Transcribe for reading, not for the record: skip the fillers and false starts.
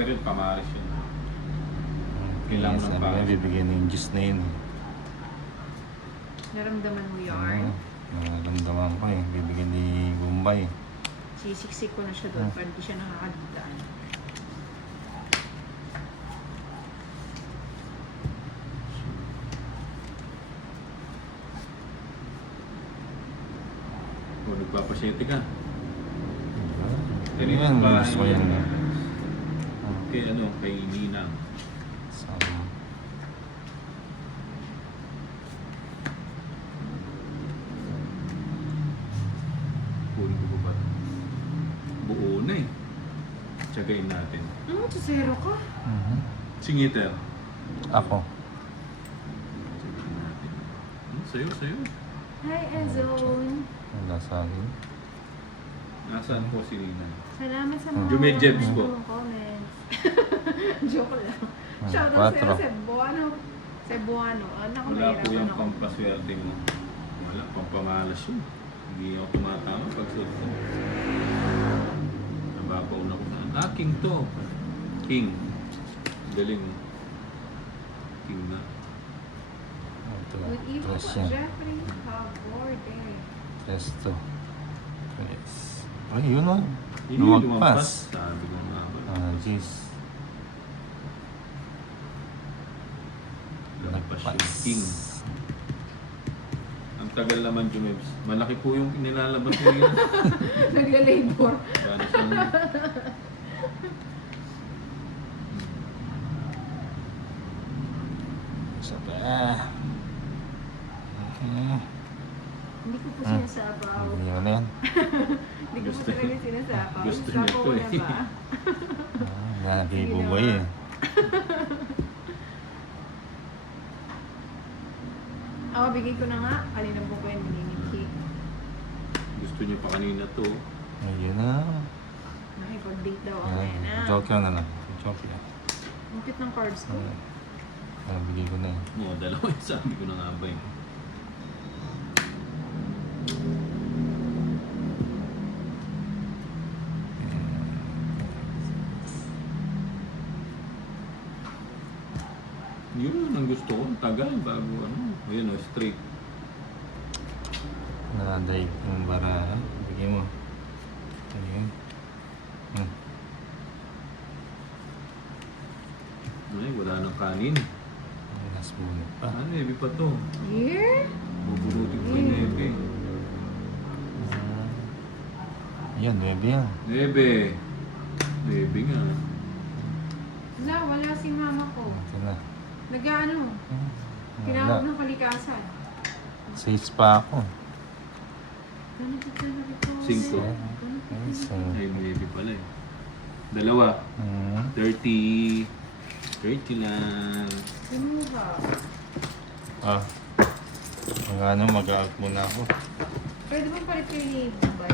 packer yun, pamaris yun. Kailangan ng Sabi packer. niya, bibigyan ng juice na yun. Naramdaman mo yarn? Nararamdaman ko eh. Bibigyan ni Gumbay. Sisiksik ko na siya doon para hindi siya nakakadaan. O, nagpapasyete ka. Ano yan? Gusto ko yan. Kay ano, kay Ninang. Sabi. Kunin ko ba? Buo na eh. Tsagain natin. Ano, zero ka? Singiter. Ako. Tsagain natin. Sa'yo, sa'yo. Hi, Ezone. Wala sa akin. Nasaan po si Ninang? Salamat sa mga Jumejebs po. comments. Joke lang. Ah, Shoutout sa'yo, 4. Cebuano. Cebuano. Anak ko, Wala po mahirapan yung ako. pampaswerte mo. Wala, pampamalas yun. Hindi ako tumatama pag suot ko. Nababaw na ko na. King to. King. Galing. King na. Ito. Good evening Tres po, yan. Jeffrey. Haborde. Tres to. Tres. Ay, yun o. Hindi Lumagpas. Sabi ko nga ba. Jeez. Lumagpas yung King. Ang tagal naman, Jumebs. Malaki po yung nilalabas mo yun. Nagle-labor. Para siyang... Sabi. Hindi ko po sinasabaw. Hindi mo na yan. Hindi ko po talaga sinasabaw. Gusto niya Sabaw to na eh. ba? Nakibuboy eh. Ako, bigay ko na nga. Kanina po ko yung bininighi. Gusto niya pa kanina to. Ayun na. Nakipag-date daw ako Ayan. na. Joke lang na lang. Joke lang. Ang cute ng cards ko. Bigay ko na eh. Oo, dalawa yung sabi ko na nga ba eh. Yun ang gusto ko. Ang tagal bago ano. Ayan o, straight. Nadaig yung bara. Bigay mo. Ayun. Ay, wala nang kanin. Last bullet pa. Ano, ebi pa to. Here? Buburutin ko yung nebe. Ayan, 9 yan. Nebe. Nebe nga. Wala, wala si mama ko. Ito na. Nag-ano? Tinawag ng kalikasan. 6 pa ako. Ganito talaga ito. 5. Ay, nebe pala eh. Dalawa. 30. 30 lang. Ano ba? Mag-out muna ako. Pwede bang palit kayo ni Dubai?